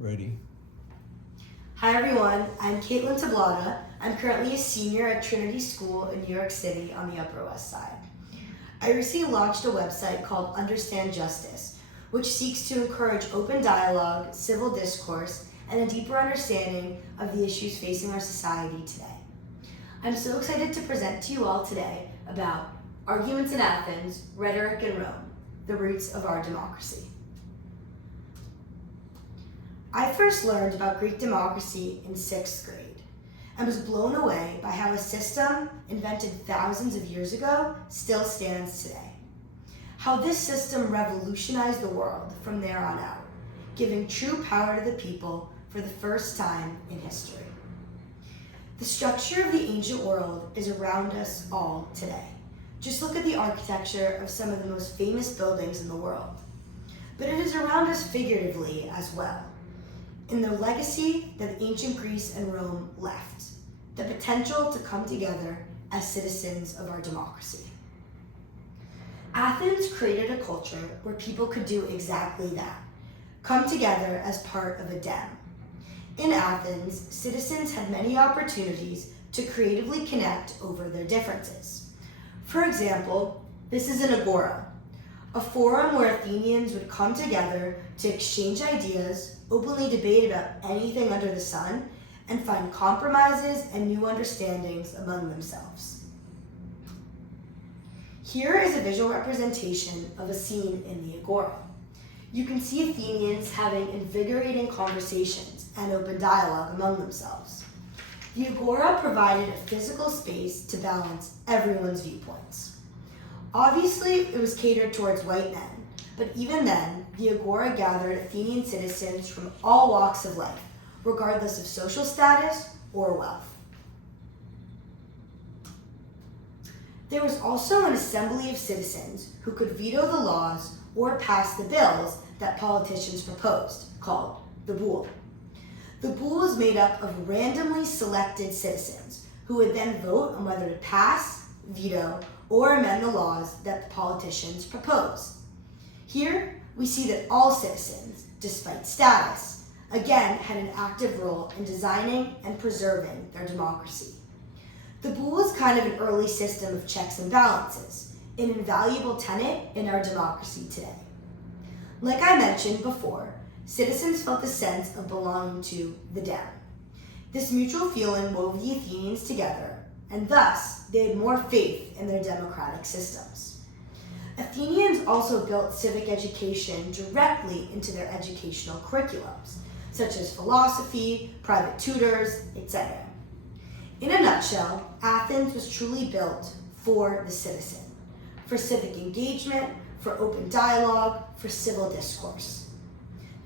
Ready. Hi everyone, I'm Caitlyn Tablada. I'm currently a senior at Trinity School in New York City on the Upper West Side. I recently launched a website called Understand Justice, which seeks to encourage open dialogue, civil discourse, and a deeper understanding of the issues facing our society today. I'm so excited to present to you all today about Arguments in Athens, Rhetoric in Rome, the roots of our democracy. I first learned about Greek democracy in 6th grade and was blown away by how a system invented thousands of years ago still stands today. How this system revolutionized the world from there on out, giving true power to the people for the first time in history. The structure of the ancient world is around us all today. Just look at the architecture of some of the most famous buildings in the world. But it is around us figuratively as well, in the legacy that ancient Greece and Rome left, the potential to come together as citizens of our democracy. Athens created a culture where people could do exactly that, come together as part of a dem. In Athens, citizens had many opportunities to creatively connect over their differences. For example, this is an agora, a forum where Athenians would come together to exchange ideas, openly debate about anything under the sun, and find compromises and new understandings among themselves. Here is a visual representation of a scene in the agora. You can see Athenians having invigorating conversations and open dialogue among themselves. The agora provided a physical space to balance everyone's viewpoints. Obviously, it was catered towards white men, but even then, the agora gathered Athenian citizens from all walks of life, regardless of social status or wealth. There was also an assembly of citizens who could veto the laws or pass the bills that politicians proposed, called the boule. The boule was made up of randomly selected citizens who would then vote on whether to pass, veto, or amend the laws that the politicians proposed. Here, we see that all citizens, despite status, again had an active role in designing and preserving their democracy. The boule was kind of an early system of checks and balances, an invaluable tenet in our democracy today. Like I mentioned before, citizens felt the sense of belonging to the dem. This mutual feeling wove the Athenians together, and thus they had more faith in their democratic systems. Athenians also built civic education directly into their educational curriculums, such as philosophy, private tutors, etc. In a nutshell, Athens was truly built for the citizen, for civic engagement, for open dialogue, for civil discourse.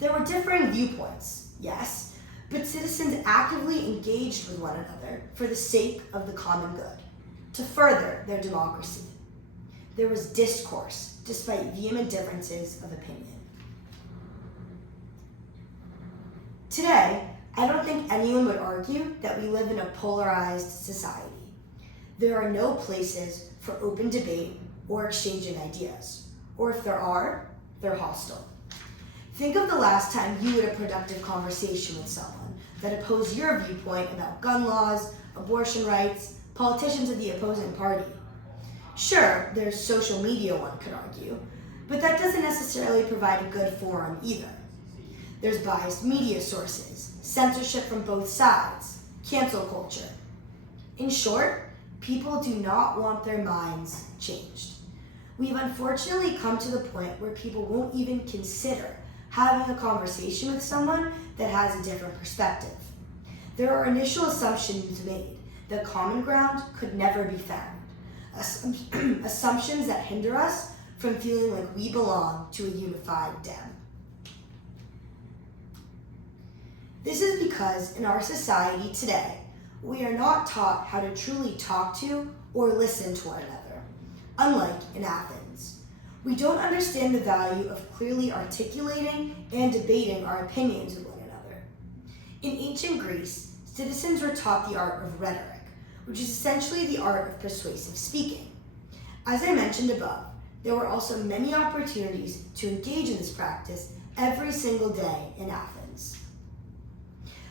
There were differing viewpoints, yes, but citizens actively engaged with one another for the sake of the common good, to further their democracy. There was discourse, despite vehement differences of opinion. Today, I don't think anyone would argue that we live in a polarized society. There are no places for open debate or exchanging ideas, or if there are, they're hostile. Think of the last time you had a productive conversation with someone that opposed your viewpoint about gun laws, abortion rights, politicians of the opposing party. Sure, there's social media, one could argue, but that doesn't necessarily provide a good forum either. There's biased media sources, censorship from both sides, cancel culture. In short, people do not want their minds changed. We've unfortunately come to the point where people won't even consider having a conversation with someone that has a different perspective. There are initial assumptions made that common ground could never be found. Assumptions that hinder us from feeling like we belong to a unified dem. This is because in our society today, we are not taught how to truly talk to or listen to one another, unlike in Athens. We don't understand the value of clearly articulating and debating our opinions with one another. In ancient Greece, citizens were taught the art of rhetoric, which is essentially the art of persuasive speaking. As I mentioned above, there were also many opportunities to engage in this practice every single day in Athens.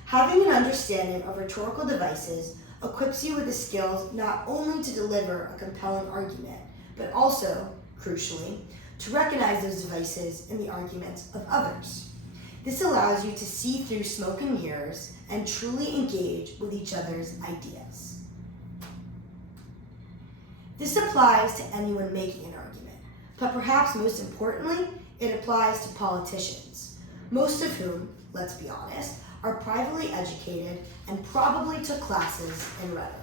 Having an understanding of rhetorical devices equips you with the skills not only to deliver a compelling argument, but also, crucially, to recognize those devices in the arguments of others. This allows you to see through smoke and mirrors and truly engage with each other's ideas. This applies to anyone making an argument, but perhaps most importantly, it applies to politicians, most of whom, let's be honest, are privately educated and probably took classes in rhetoric.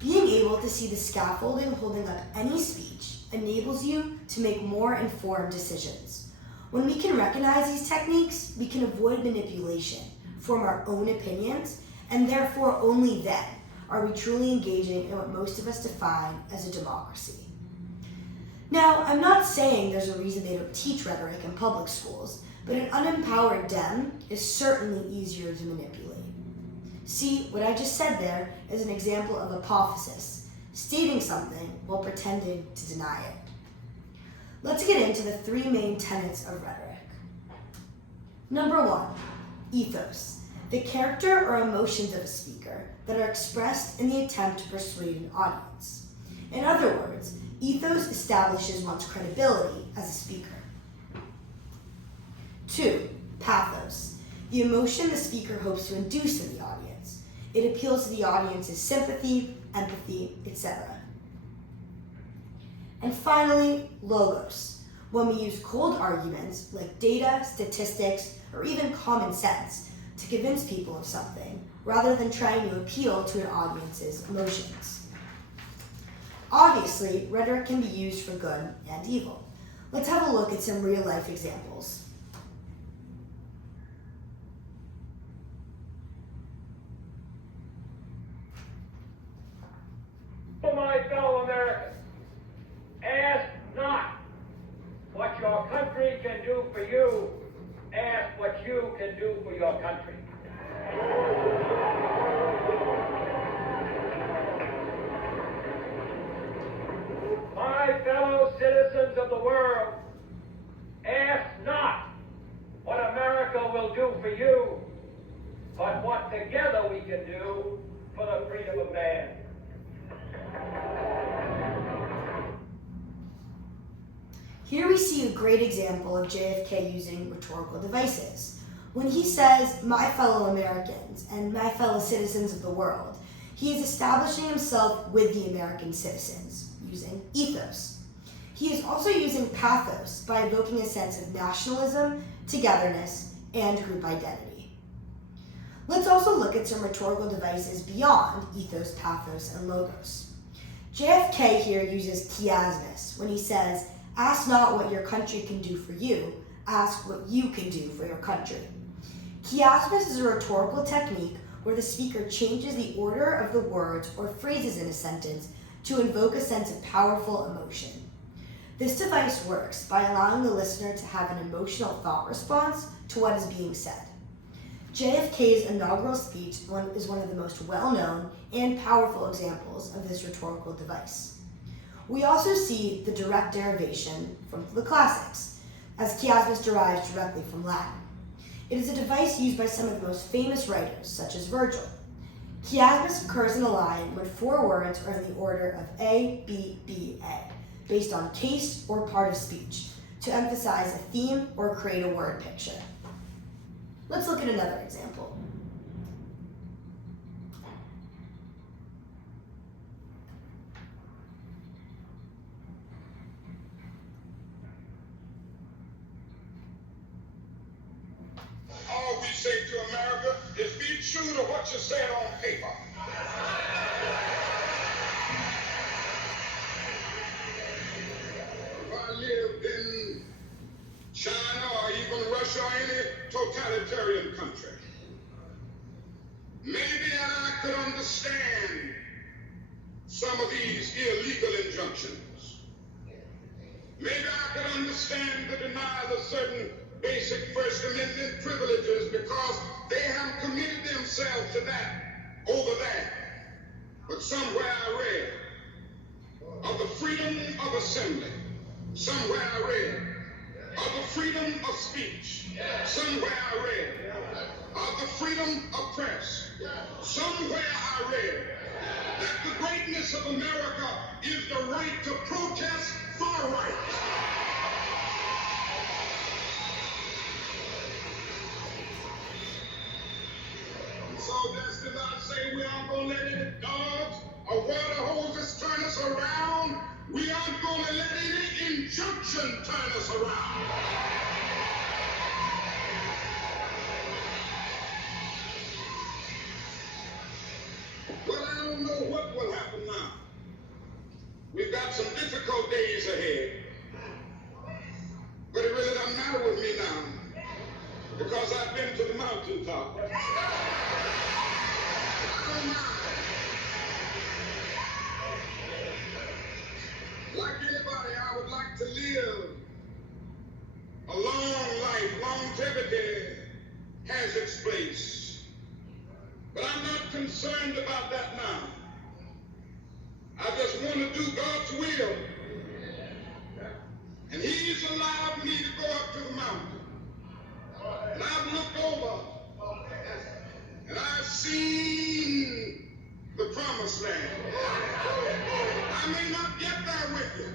Being able to see the scaffolding holding up any speech enables you to make more informed decisions. When we can recognize these techniques, we can avoid manipulation, form our own opinions, and therefore only then are we truly engaging in what most of us define as a democracy. Now, I'm not saying there's a reason they don't teach rhetoric in public schools, but an unempowered Dem is certainly easier to manipulate. See, what I just said there is an example of apophysis, stating something while pretending to deny it. Let's get into the three main tenets of rhetoric. Number 1, ethos, the character or emotions of a speaker that are expressed in the attempt to persuade an audience. In other words, ethos establishes one's credibility as a speaker. 2, pathos, the emotion the speaker hopes to induce in the audience. It appeals to the audience's sympathy, empathy, etc. And finally, logos, when we use cold arguments like data, statistics, or even common sense to convince people of something, rather than trying to appeal to an audience's emotions. Obviously, rhetoric can be used for good and evil. Let's have a look at some real-life examples. My fellow Americans, ask not what your country can do for you, ask what you can do for your country. My fellow citizens of the world, ask not what America will do for you, but what together we can do for the freedom of man. Here we see a great example of JFK using rhetorical devices. When he says, "my fellow Americans" and "my fellow citizens of the world," he is establishing himself with the American citizens, using ethos. He is also using pathos by evoking a sense of nationalism, togetherness, and group identity. Let's also look at some rhetorical devices beyond ethos, pathos, and logos. JFK here uses chiasmus when he says, "Ask not what your country can do for you, ask what you can do for your country." Chiasmus is a rhetorical technique where the speaker changes the order of the words or phrases in a sentence to invoke a sense of powerful emotion. This device works by allowing the listener to have an emotional thought response to what is being said. JFK's inaugural speech is one of the most well-known and powerful examples of this rhetorical device. We also see the direct derivation from the classics, as chiasmus derives directly from Latin. It is a device used by some of the most famous writers, such as Virgil. Chiasmus occurs in a line when 4 words are in the order of A, B, B, A, based on case or part of speech, to emphasize a theme or create a word picture. Let's look at another example. All we say to America is be true to what you said on paper. If I lived in China or even Russia or any totalitarian country, maybe I could understand some of these illegal injunctions. Maybe I could understand the denial of certain basic First Amendment privileges because they have committed themselves to that over that. But somewhere I read of the freedom of assembly. Somewhere I read of the freedom of speech. Somewhere I read of the freedom of America is the right to protest far right. So just as I say we aren't going to let any dogs or water hoses turn us around, we aren't going to let any injunction turn us around. Well, I don't know what will happen now. We've got some difficult days ahead. But it really doesn't matter with me now, because I've been to the mountaintop. Like anybody, I would like to live a long life. Longevity has its place. But I'm not concerned about that now. I just want to do God's will. And He's allowed me to go up to the mountain. And I've looked over and I've seen the promised land. I may not get there with you,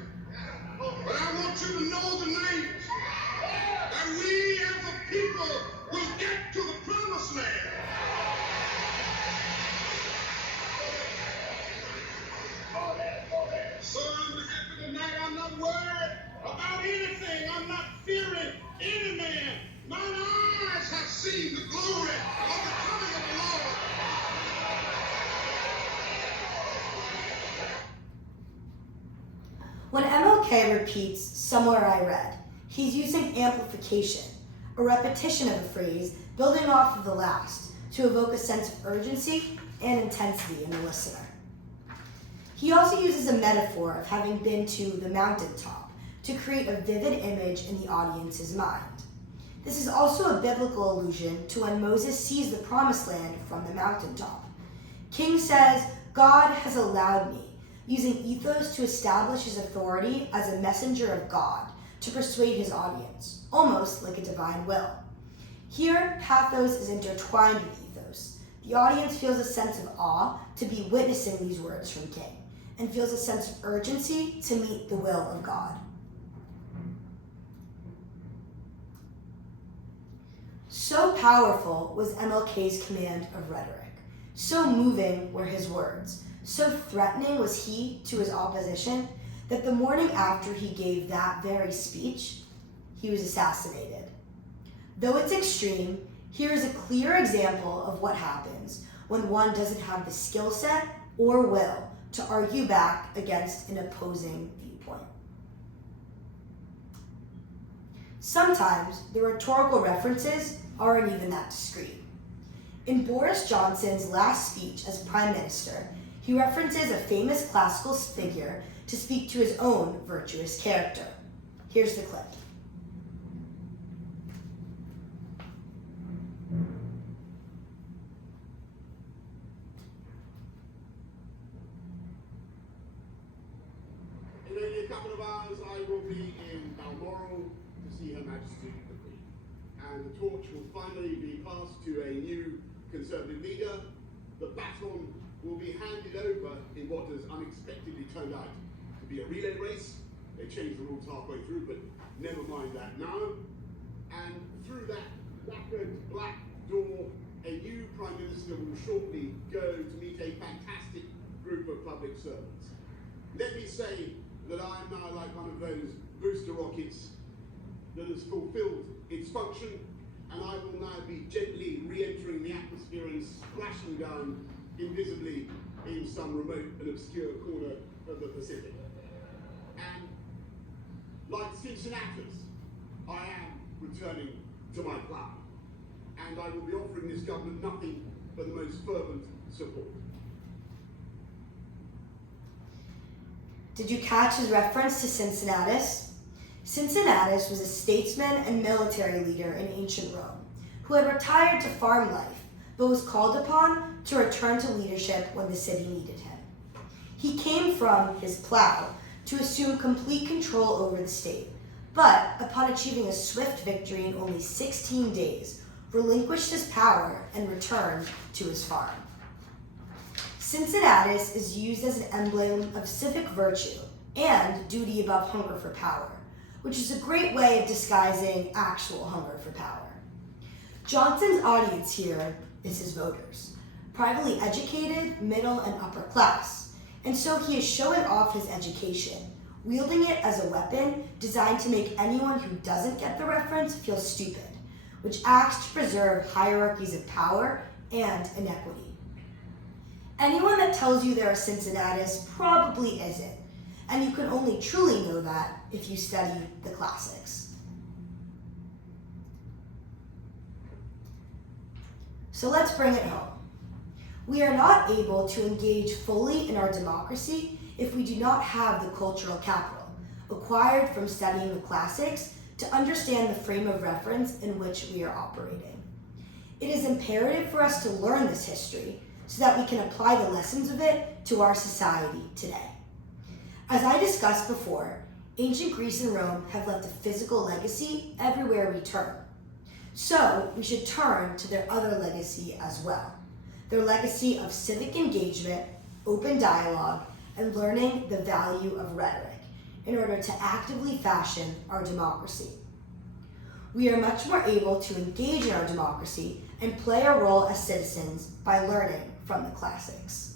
but I want you to know tonight that we as a people will get to the promised land. So I'm happy tonight. I'm not worried about anything. I'm not fearing any man. Mine eyes have seen the glory of the coming of the Lord. When MLK repeats "somewhere I read," he's using amplification, a repetition of a phrase building off of the last to evoke a sense of urgency and intensity in the listener. He also uses a metaphor of having been to the mountaintop to create a vivid image in the audience's mind. This is also a biblical allusion to when Moses sees the promised land from the mountaintop. King says, "God has allowed me," using ethos to establish his authority as a messenger of God to persuade his audience, almost like a divine will. Here, pathos is intertwined with ethos. The audience feels a sense of awe to be witnessing these words from King, and feels a sense of urgency to meet the will of God. So powerful was MLK's command of rhetoric. So moving were his words. So threatening was he to his opposition that the morning after he gave that very speech, he was assassinated. Though it's extreme, here is a clear example of what happens when one doesn't have the skill set or will to argue back against an opposing viewpoint. Sometimes the rhetorical references aren't even that discreet. In Boris Johnson's last speech as Prime Minister, he references a famous classical figure to speak to his own virtuous character. Here's the clip. In only a couple of hours, I will be in Balmoral to see Her Majesty the Queen. And the torch will finally be passed to a new Conservative leader. The baton will be handed over in what has unexpectedly turned out to be a relay race. They changed the rules halfway through, but never mind that now. And through that lacquered black door, a new Prime Minister will shortly go to meet a fantastic group of public servants. Let me say that I am now like one of those booster rockets that has fulfilled its function, and I will now be gently re-entering the atmosphere and splashing down invisibly in some remote and obscure corner of the Pacific. And like Cincinnatus, I am returning to my plough, and I will be offering this government nothing but the most fervent support. Did you catch his reference to Cincinnatus? Cincinnatus was a statesman and military leader in ancient Rome who had retired to farm life but was called upon to return to leadership when the city needed him. He came from his plow to assume complete control over the state, but upon achieving a swift victory in only 16 days, relinquished his power and returned to his farm. Cincinnatus is used as an emblem of civic virtue and duty above hunger for power, which is a great way of disguising actual hunger for power. Johnson's audience here is his voters, privately educated, middle, and upper class, and so he is showing off his education, wielding it as a weapon designed to make anyone who doesn't get the reference feel stupid, which acts to preserve hierarchies of power and inequity. Anyone that tells you they're a Cincinnatus probably isn't, and you can only truly know that if you study the classics. So let's bring it home. We are not able to engage fully in our democracy if we do not have the cultural capital acquired from studying the classics to understand the frame of reference in which we are operating. It is imperative for us to learn this history so that we can apply the lessons of it to our society today. As I discussed before, ancient Greece and Rome have left a physical legacy everywhere we turn. So we should turn to their other legacy as well, their legacy of civic engagement, open dialogue, and learning the value of rhetoric in order to actively fashion our democracy. We are much more able to engage in our democracy and play a role as citizens by learning from the classics.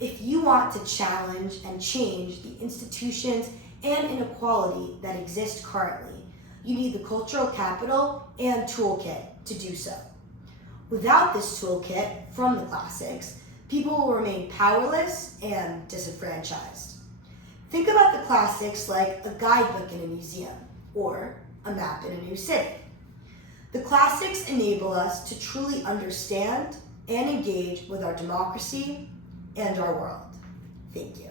If you want to challenge and change the institutions and inequality that exist currently, you need the cultural capital and toolkit to do so. Without this toolkit from the classics, people will remain powerless and disenfranchised. Think about the classics like a guidebook in a museum or a map in a new city. The classics enable us to truly understand and engage with our democracy and our world. Thank you.